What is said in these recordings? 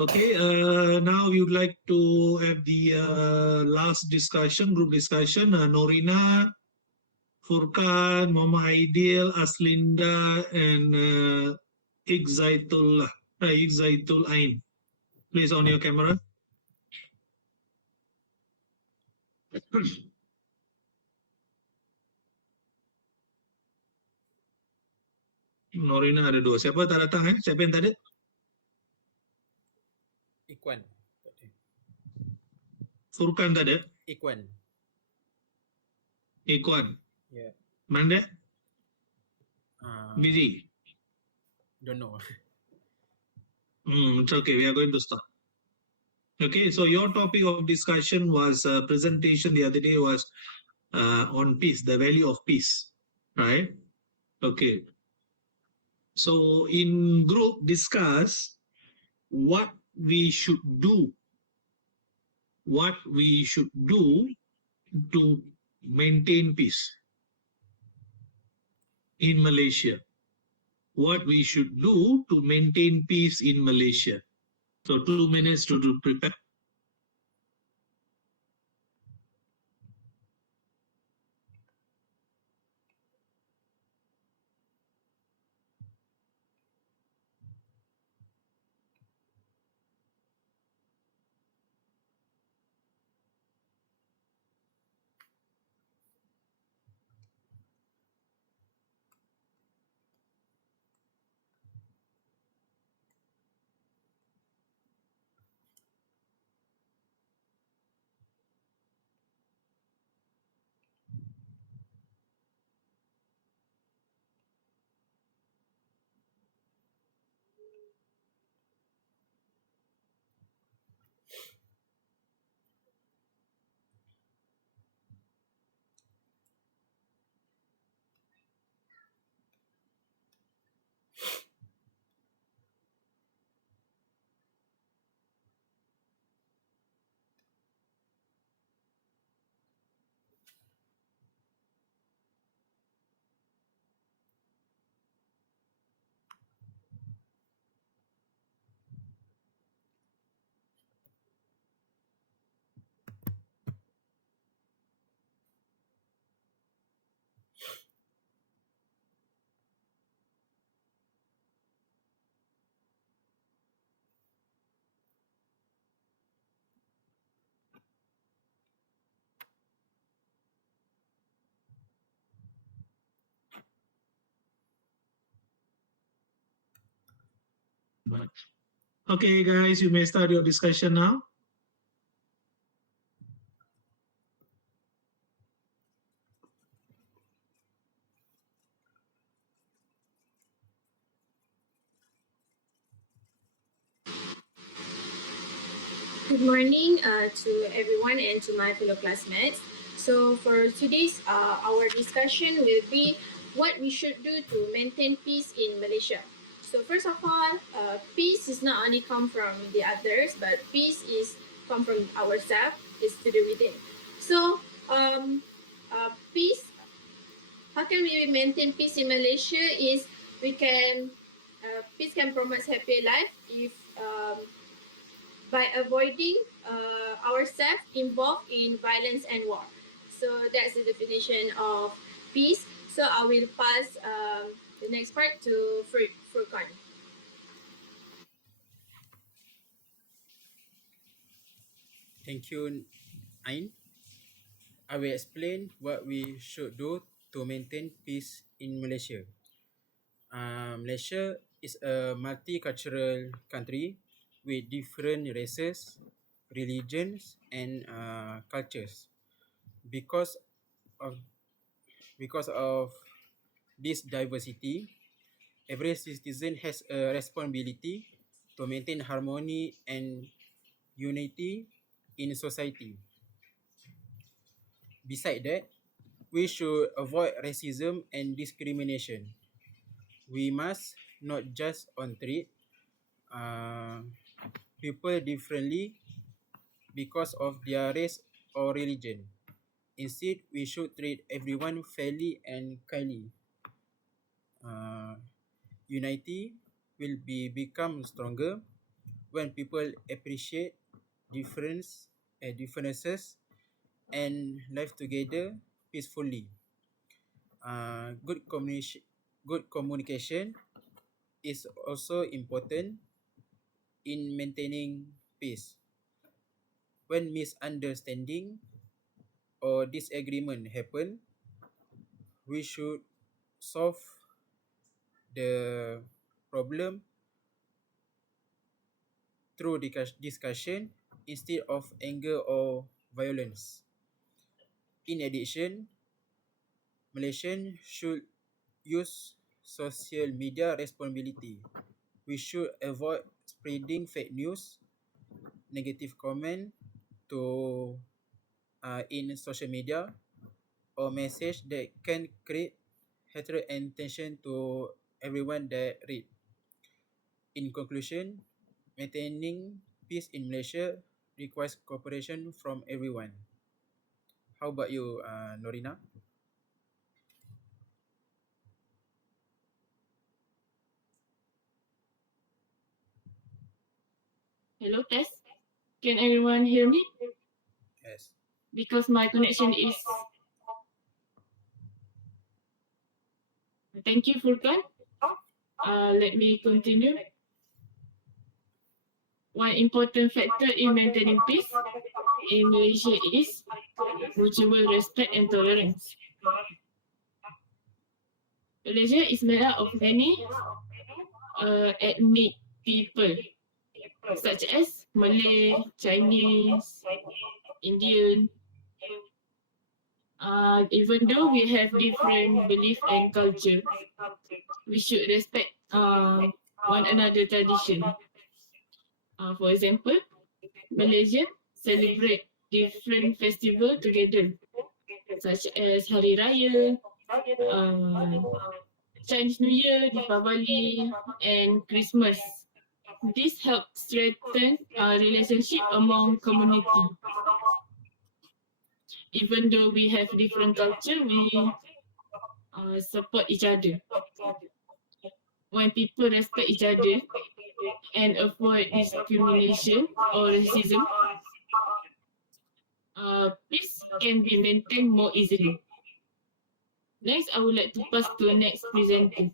Okay, now we would like to have the last discussion, group discussion. Norina, Furqan, Mama Aidil, Haslindah, and Iqzaitul Ain. Please on your camera. Norina ada dua. Siapa tak datang? Siapa yang tak ada? Iqwan. Furqan tak ada? Iqwan. Iqwan. Yeah. Mana dia? Uh, Busy. Don't know. It's okay. We are going to start. Okay, so your topic of discussion was presentation the other day was on peace, the value of peace, right? Okay. So in group discuss what we should do, to maintain peace in Malaysia. What we should do to maintain peace in Malaysia. So 2 minutes to prepare. Okay, guys, you may start your discussion now. Good morning to everyone and to my fellow classmates. So for today's our discussion will be what we should do to maintain peace in Malaysia. So first of all, peace is not only come from the others, but peace is come from ourselves. It's to do within. So peace. How can we maintain peace in Malaysia? Is we can peace can promote happy life if by avoiding ourselves involved in violence and war. So that's the definition of peace. So I will pass the next part to Furqan. Thank you, Ain. I will explain what we should do to maintain peace in Malaysia. Malaysia is a multicultural country with different races, religions, and cultures. Because of because of this diversity, every citizen has a responsibility to maintain harmony and unity in society. Besides that, we should avoid racism and discrimination. We must not just treat uh, people differently because of their race or religion. Instead, we should treat everyone fairly and kindly. Uh, Unity will become stronger when people appreciate differences and live together peacefully. Good communication is also important in maintaining peace. When misunderstanding or disagreement happen, we should solve the problem through discussion instead of anger or violence. In addition, Malaysians should use social media responsibility. We should avoid spreading fake news, negative comment to in social media, or message that can create hatred and tension to everyone that read. In conclusion, maintaining peace in Malaysia requires cooperation from everyone. How about you, Norina? Hello, test. Can everyone hear me? Yes. Because my connection is. Thank you, Furqan. Let me continue. One important factor in maintaining peace in Malaysia is mutual respect and tolerance. Malaysia is made up of many ethnic people, such as Malay, Chinese, Indian. Even though we have different belief and culture, we should respect one another tradition. For example, Malaysia celebrate different festival together, such as Hari Raya, uh, Chinese New Year, Deepavali, and Christmas. This helps strengthen relationship among community. Even though we have different culture, we support each other. When people respect each other and avoid discrimination or racism, peace can be maintained more easily. Next, I would like to pass to the next presenter.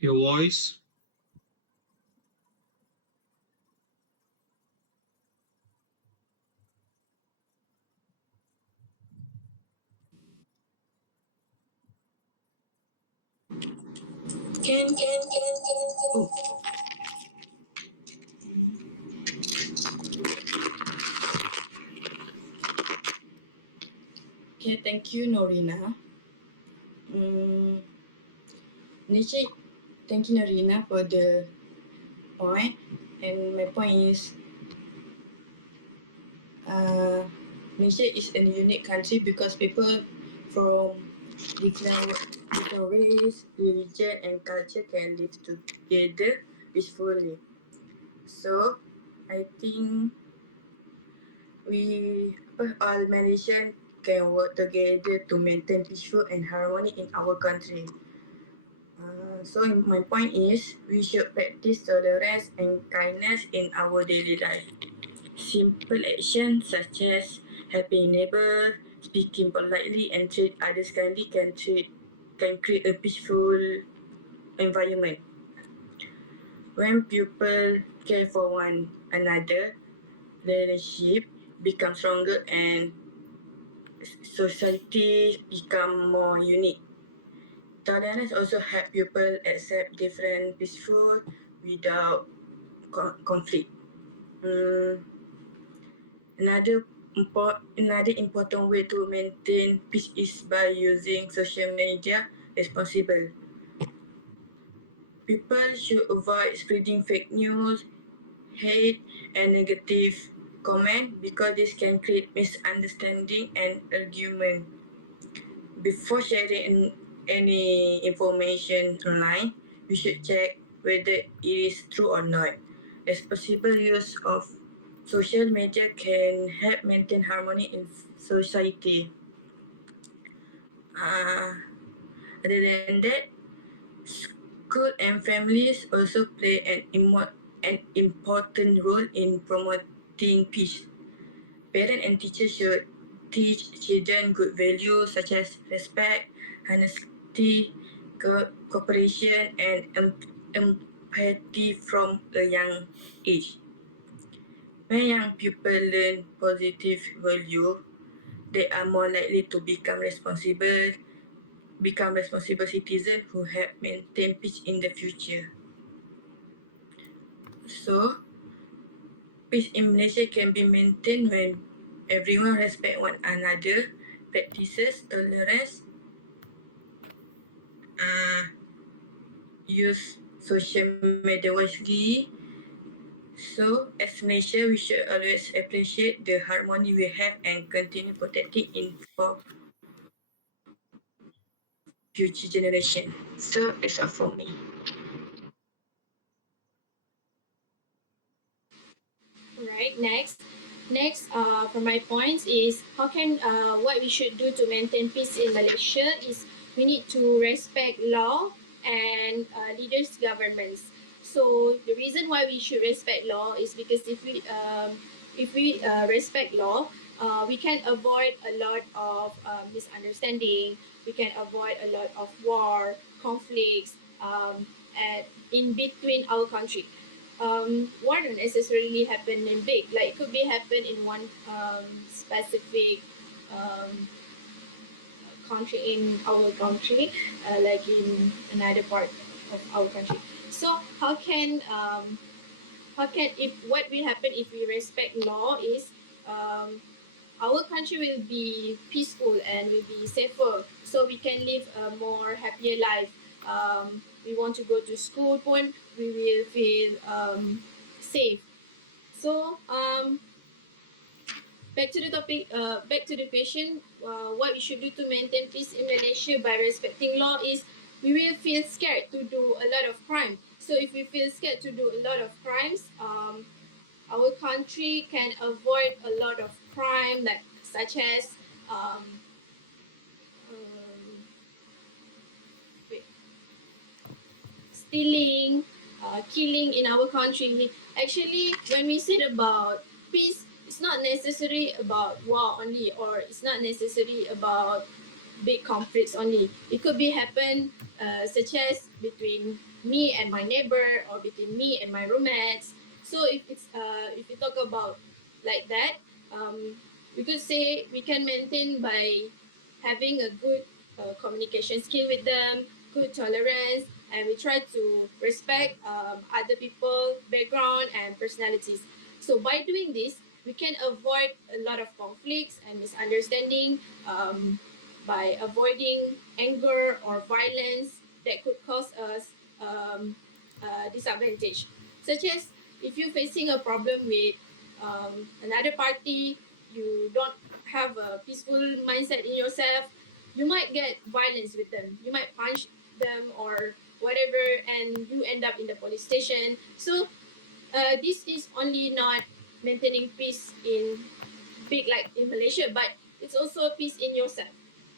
Your voice. Can. Oh, okay, thank you, Norina. Nishi, thank you, Norina, for the point. And my point is, Malaysia is a unique country because people from different race, religion, and culture can live together peacefully. So, I think all Malaysian can work together to maintain peaceful and harmony in our country. So my point is, we should practice tolerance and kindness in our daily life. Simple actions such as helping neighbor, speaking politely, and treat others kindly can create a peaceful environment. When people care for one another, relationship become stronger and society become more unique. Tolerance also help people accept different peaceful without conflict. Another important way to maintain peace is by using social media responsible. People should avoid spreading fake news, hate, and negative comment because this can create misunderstanding and argument. Before sharing any information online, we should check whether it is true or not. Responsible use of social media can help maintain harmony in society. Other than that, school and families also play an important role in promoting peace. Parents and teachers should teach children good values such as respect, honesty, cooperation, and empathy from a young age. When young people learn positive value, they are more likely to become responsible citizens who help maintain peace in the future. So, peace in Malaysia can be maintained when everyone respect one another, practices tolerance, use social media wisely. So, as Malaysia, we should always appreciate the harmony we have and continue protecting it for future generation. So, that's all for me. Right. Next, for my points is how can what we should do to maintain peace in Malaysia is we need to respect law and leaders' governments. So the reason why we should respect law is because if we respect law, we can avoid a lot of misunderstanding. We can avoid a lot of war, conflicts, at in between our country. War don't necessarily happen in big. Like it could be happen in one specific um, country in our country, like in another part of our country. So how can if what will happen if we respect law is um, our country will be peaceful and will be safer, so we can live a more happier life. We want to go to school pun, we will feel safe. So back to the topic, back to the question, what we should do to maintain peace in Malaysia by respecting law is we will feel scared to do a lot of crime. So if we feel scared to do a lot of crimes, our country can avoid a lot of crime, like such as um, um, wait, stealing, killing in our country. Actually, when we said about peace, it's not necessarily about war only, or it's not necessarily about big conflicts only. It could be happen such as between me and my neighbor or between me and my roommates. So if you talk about like that, um, we could say we can maintain by having a good communication skill with them, good tolerance, and we try to respect other people, background, and personalities. So by doing this, we can avoid a lot of conflicts and misunderstanding, by avoiding anger or violence that could cause us disadvantage. Such as if you're facing a problem with another party, you don't have a peaceful mindset in yourself, you might get violence with them. You might punch them or whatever, and you end up in the police station. So this is only not maintaining peace in big like in Malaysia, but it's also peace in yourself.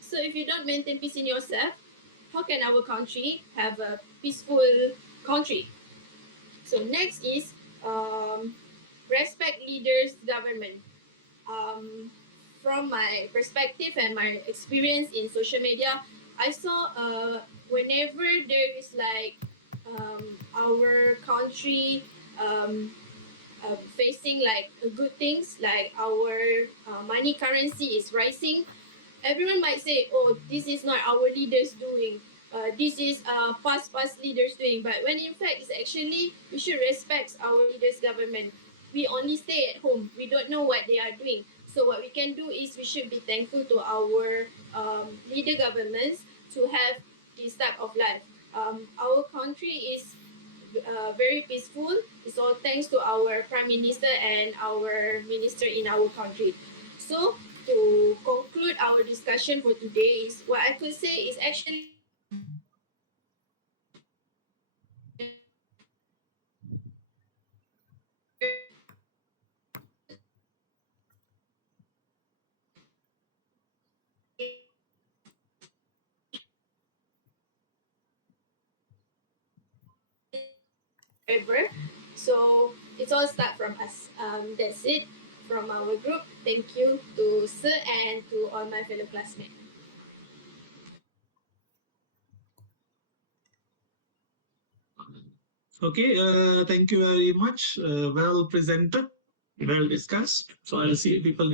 So if you don't maintain peace in yourself, how can our country have a peaceful country? So next is respect leaders, government. Um, from my perspective and my experience in social media, I saw whenever there is like our country facing like good things, like our money currency is rising, everyone might say, "Oh, this is not our leaders doing. This is past leaders doing." But when in fact, it's actually we should respect our leaders' government. We only stay at home. We don't know what they are doing. So what we can do is we should be thankful to our leader governments to have this type of life. Our country is very peaceful. It's all thanks to our Prime Minister and our minister in our country. So, to conclude our discussion for today, is what I could say is actually ever. So it's all start from us. That's it from our group. Thank you to Sir and to all my fellow classmates. Okay, thank you very much. Well presented, well discussed. So I'll see people